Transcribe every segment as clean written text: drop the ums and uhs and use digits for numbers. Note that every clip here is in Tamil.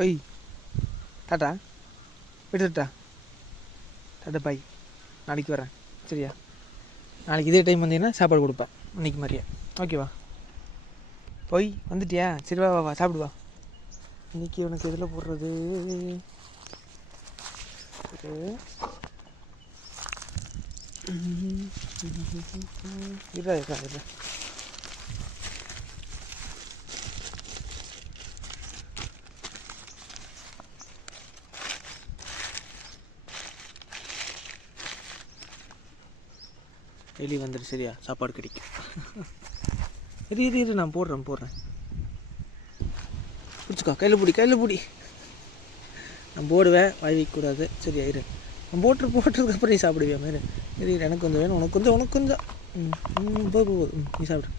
ஒய் டாட்டா விட்டுட்டா டாட்டா பாய். நாளைக்கு வரேன் சரியா? நாளைக்கு இதே டைம் வந்தீங்கன்னா சாப்பாடு கொடுப்பேன் இன்றைக்கி மாதிரியே. ஓகேவா? போய் வந்துட்டியா? சரி வா வா சாப்பிடுவா. இன்றைக்கி உனக்கு எதில் போடுறது? இருக்கா டெய்லி வந்துடு சரியா? சாப்பாடு கிடைக்கும். இரு நான் போடுறேன் பிடிச்சிக்கோ. கையில் பிடி. நான் போடுவேன், வாய் வைக்கக்கூடாது சரியா? இரு நான் போட்டதுக்கப்புறம் நீ சாப்பிடுவியா மாதிரி? இரு எனக்கு கொஞ்சம் வேணும், உனக்கு கொஞ்சம் போதும் நீ சாப்பிடு.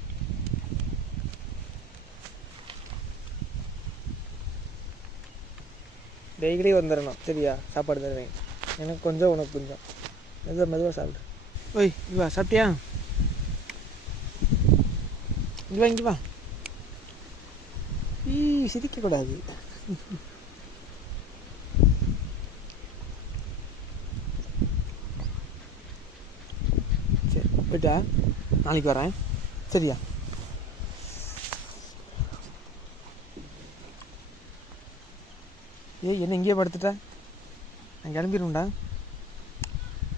டெய்லி வந்துடணும் சரியா? சாப்பாடு தருவேன். எனக்கு கொஞ்சம் உனக்கு கொஞ்சம். மெதுவாக சாப்பிடு. ஓய் இவா சாப்பிட்டியா? இங்கே வா. சிரிக்கக்கூடாது. சரி போயிட்டா? நாளைக்கு வரேன் சரியா? என்ன இங்கேயே படுத்துட்டா? நான் கிளம்பிடுவேன்டா.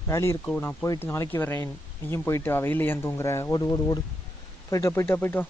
வேலை இருக்கோ, நான் போயிட்டு நாளைக்கு வரேன். நீயும் போயிட்டு வெயில ஏன் தூங்குற? ஓடு போயிட்டு வா.